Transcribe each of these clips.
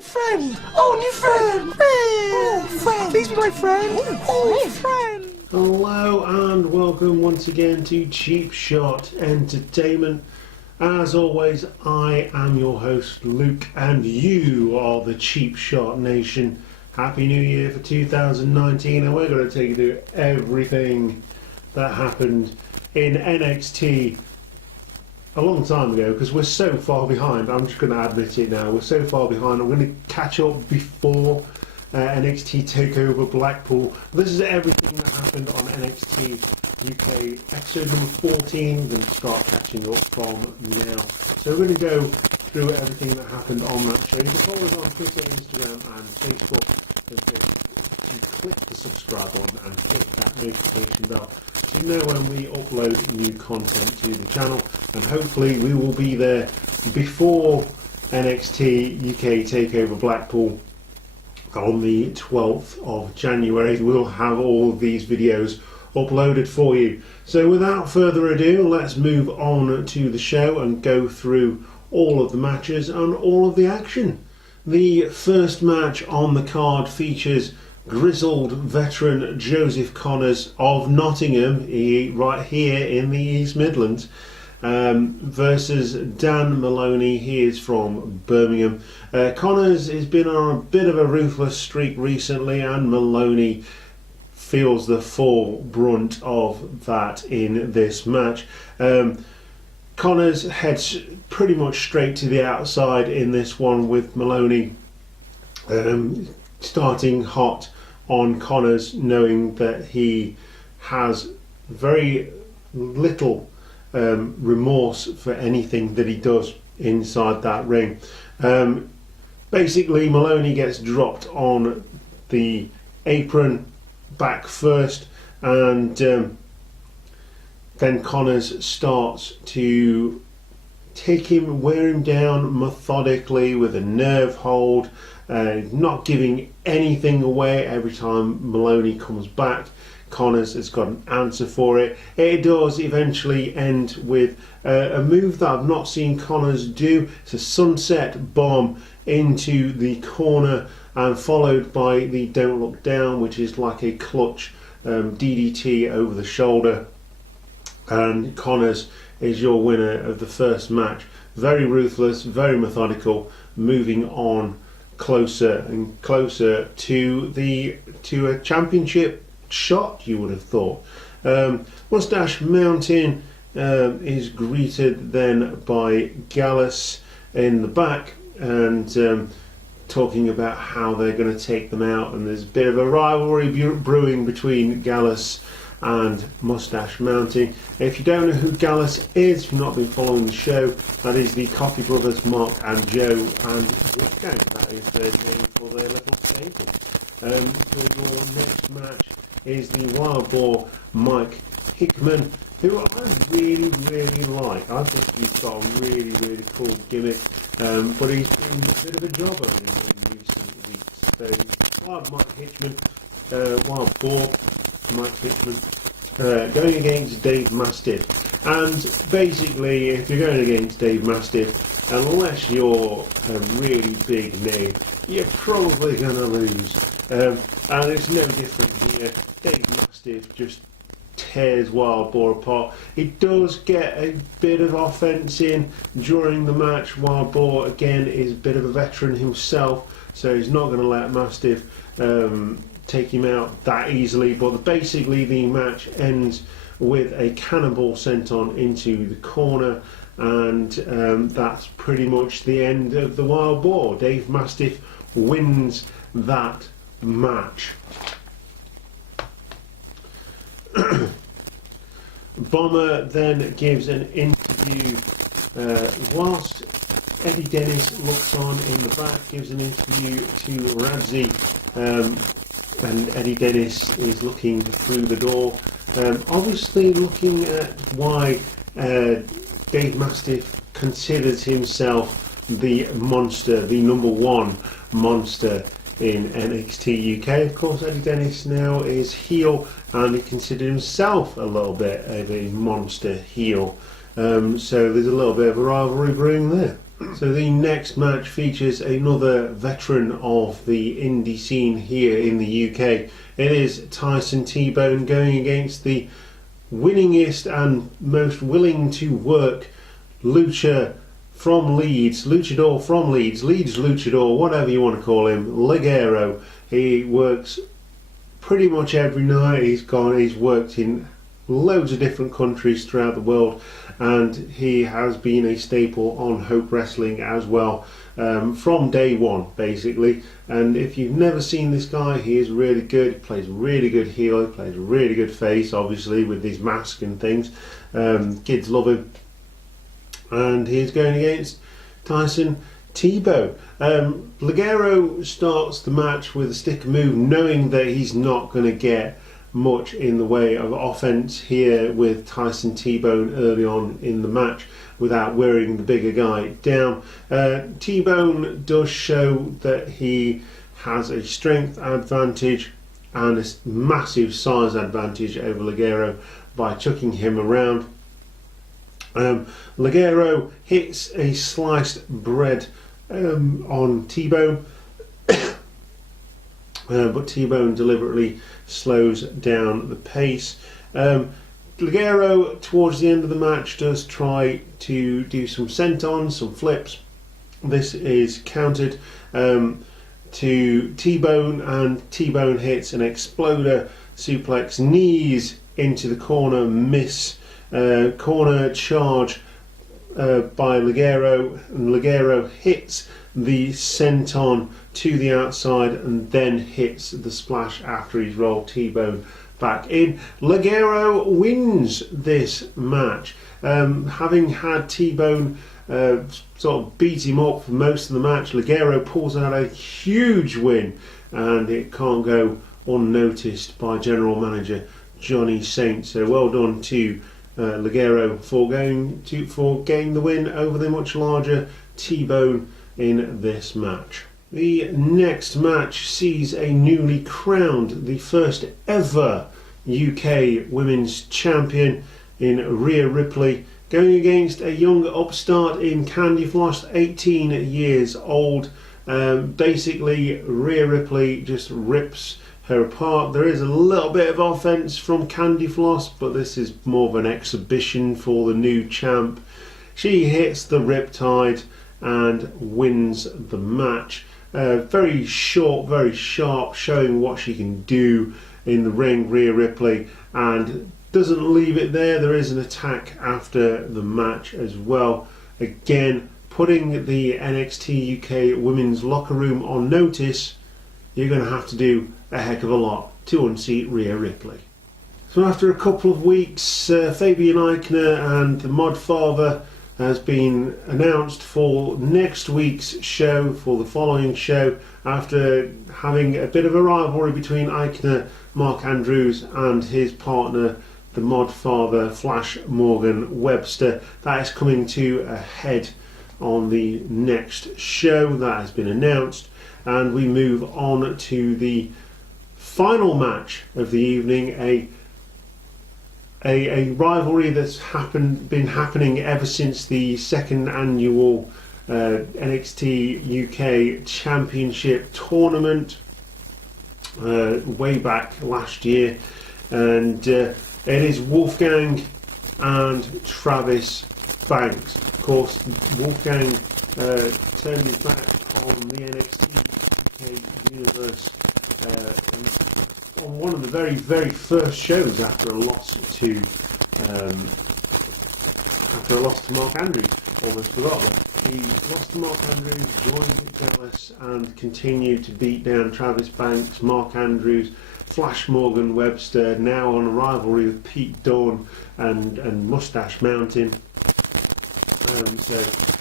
Friend! Oh, new friend! Oh, friend! Please be my friend! Oh, friend! Hello and welcome once again to Cheap Shot Entertainment. As always, I am your host Luke and you are the Cheap Shot Nation. Happy New Year for 2019, and we're going to take you through everything that happened in NXT a long time ago, because we're so far behind. I'm just going to admit it now, we're so far behind. I'm going to catch up before NXT TakeOver Blackpool. This is everything that happened on NXT UK episode number 14. We're going to start catching up from now. So we're going to go through everything that happened on that show. You can follow us on Twitter, Instagram and Facebook. You click the subscribe button and click that notification bell to know when we upload new content to the channel, and hopefully we will be there before NXT UK TakeOver Blackpool on the 12th of January. We'll have all of these videos uploaded for you. So without further ado, let's move on to the show and go through all of the matches and all of the action. The first match on the card features grizzled veteran Joseph Connors of Nottingham, right here in the East Midlands, versus Dan Maloney. He is from Birmingham. Connors has been on a bit of a ruthless streak recently, and Maloney feels the full brunt of that in this match. Connors heads pretty much straight to the outside in this one, with Maloney starting hot on Connors, knowing that he has very little remorse for anything that he does inside that ring. Basically, Maloney gets dropped on the apron back first, and then Connors starts to wear him down methodically with a nerve hold, not giving anything away. Every time Maloney comes back, Connors has got an answer for it. It does eventually end with a move that I've not seen Connors do. It's a sunset bomb into the corner, and followed by the Don't Look Down, which is like a clutch DDT over the shoulder. And Connors is your winner of the first match. Very ruthless, very methodical, moving on closer and closer to a championship shot, you would have thought. Mustache Mountain is greeted then by Gallus in the back, and talking about how they're going to take them out, and there's a bit of a rivalry brewing between Gallus and Mustache Mountain. If you don't know who Gallus is, if you've not been following the show, that is the Coffee Brothers, Mark and Joe, and Wolfgang. That is their name for their little stable. So your next match is the Wild Boar Mike Hickman, who I really like. I think he's got a really cool gimmick, but he's been a bit of a jobber in recent weeks. So Wild Boar Mike Hickman going against Dave Mastiff, and basically if you're going against Dave Mastiff, unless you're a really big name, you're probably going to lose, and it's no different here. Dave Mastiff just tears Wild Boar apart. He does get a bit of offense in during the match. Wild Boar again is a bit of a veteran himself, so he's not going to let Mastiff take him out that easily, but basically the match ends with a cannonball sent on into the corner, and that's pretty much the end of the Wild Boar. Dave Mastiff wins that match. Bomber then gives an interview whilst Eddie Dennis looks on in the back, gives an interview to Radzi, and Eddie Dennis is looking through the door, obviously looking at why Dave Mastiff considers himself the monster, the number one monster in NXT UK. Of course, Eddie Dennis now is heel, and he considers himself a little bit of a monster heel. So there's a little bit of a rivalry brewing there. So the next match features another veteran of the indie scene here in the UK. It is Tyson T-Bone going against the winningest and most willing to work luchador from Leeds, Leeds luchador, whatever you want to call him, Ligero. He works pretty much every night. He's worked in loads of different countries throughout the world, and he has been a staple on Hope Wrestling as well, from day one basically. And if you've never seen this guy, he is really good. He plays really good heel, he plays really good face, obviously with his mask and things. Kids love him, and he's going against Tyson T-Bone. Ligero starts the match with a stick move, knowing that he's not going to get much in the way of offense here with Tyson T-Bone early on in the match without wearing the bigger guy down. T-Bone does show that he has a strength advantage and a massive size advantage over Ligero by chucking him around. Ligero hits a sliced bread on T-Bone, but T-Bone deliberately slows down the pace. Ligero, towards the end of the match, does try to do some sentons, some flips. This is countered to T-Bone, and T-Bone hits an exploder suplex, knees into the corner, miss. Corner charge by Ligero, and Ligero hits the senton to the outside and then hits the splash after he's rolled T-Bone back in. Ligero wins this match, having had T-Bone sort of beat him up for most of the match. Ligero pulls out a huge win, and it can't go unnoticed by General Manager Johnny Saint. So well done to Ligero for getting the win over the much larger T-Bone in this match. The next match sees a newly crowned, the first ever UK Women's Champion in Rhea Ripley, going against a young upstart in Candy Floss, 18 years old. Basically, Rhea Ripley just rips her apart. There is a little bit of offense from Candy Floss, but this is more of an exhibition for the new champ. She hits the Riptide and wins the match. Very short, very sharp, showing what she can do in the ring, Rhea Ripley, and doesn't leave it there. There is an attack after the match as well, again putting the NXT UK women's locker room on notice. You're going to have to do a heck of a lot to unseat Rhea Ripley. So after a couple of weeks, Fabian Eichner and the Mod Father has been announced for next week's show, for the following show, after having a bit of a rivalry between Eichner, Mark Andrews, and his partner, the Mod Father, Flash Morgan Webster. That is coming to a head on the next show. That has been announced, and we move on to the final match of the evening, a rivalry that's been happening ever since the second annual NXT UK Championship tournament way back last year, and it is Wolfgang and Travis Banks. Of course, Wolfgang turned his back on the NXT UK universe on one of the very, very first shows after a loss to Mark Andrews. Almost forgot that. He lost to Mark Andrews, joined Dallas, and continued to beat down Travis Banks, Mark Andrews, Flash Morgan Webster, now on a rivalry with Pete Dunne and Mustache Mountain.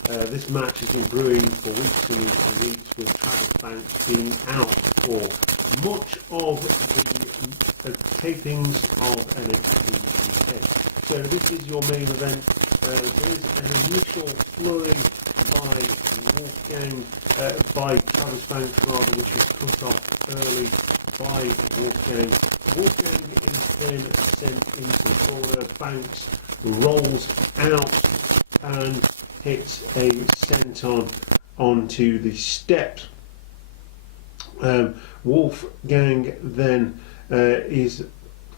This match has been brewing for weeks and weeks and weeks, with Travis Banks being out for much of the tapings of NXT UK. So this is your main event. There is an initial flurry by Travis Banks rather, which is cut off early by Wolfgang. Wolfgang is then sent into the corner. Banks rolls out and hits a senton onto the steps. Wolfgang then is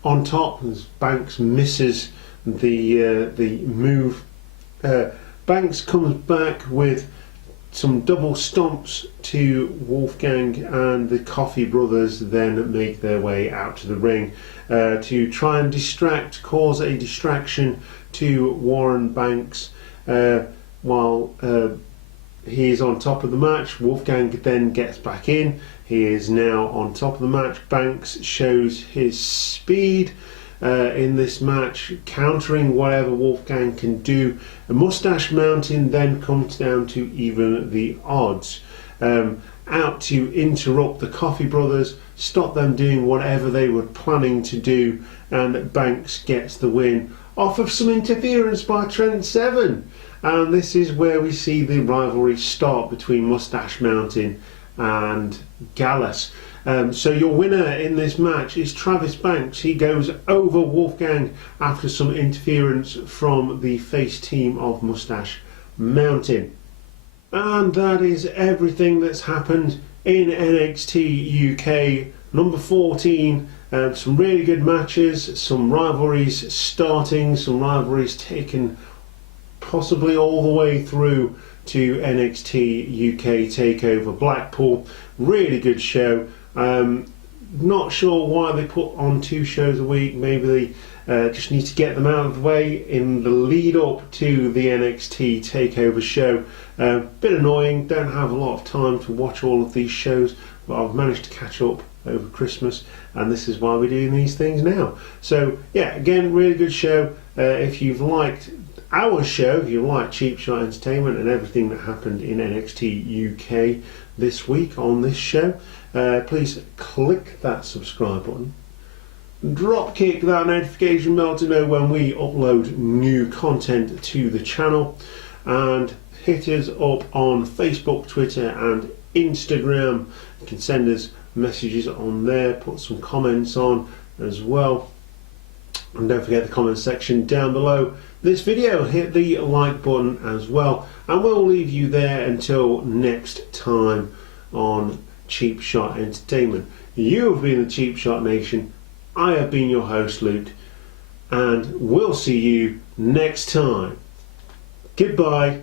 on top as Banks misses the move. Banks comes back with some double stomps to Wolfgang, and the Coffee Brothers then make their way out to the ring to try and cause a distraction to Warren Banks while he is on top of the match. Wolfgang then gets back in. He is now on top of the match. Banks shows his speed in this match, countering whatever Wolfgang can do. A Mustache Mountain then comes down to even the odds. Out to interrupt the Coffee Brothers, stop them doing whatever they were planning to do, and Banks gets the win off of some interference by Trent Seven. And this is where we see the rivalry start between Mustache Mountain and Gallus. So your winner in this match is Travis Banks. He goes over Wolfgang after some interference from the face team of Mustache Mountain. And that is everything that's happened in NXT UK number 14. Some really good matches, some rivalries starting, some rivalries taken possibly all the way through to NXT UK TakeOver Blackpool. Really good show. Not sure why they put on 2 shows a week. Maybe they just need to get them out of the way in the lead up to the NXT TakeOver show. Bit annoying, don't have a lot of time to watch all of these shows, but I've managed to catch up over Christmas, and this is why we're doing these things now. So yeah, again, really good show. If you've liked our show, if you like Cheap Shot Entertainment and everything that happened in NXT UK this week on this show, please click that subscribe button, drop kick that notification bell to know when we upload new content to the channel, and hit us up on Facebook, Twitter and Instagram. You can send us messages on there, put some comments on as well, and don't forget the comment section down below this video. Hit the like button as well, and we'll leave you there until next time on Cheap Shot Entertainment. You have been the Cheap Shot Nation. I have been your host, Luke, and we'll see you next time. Goodbye.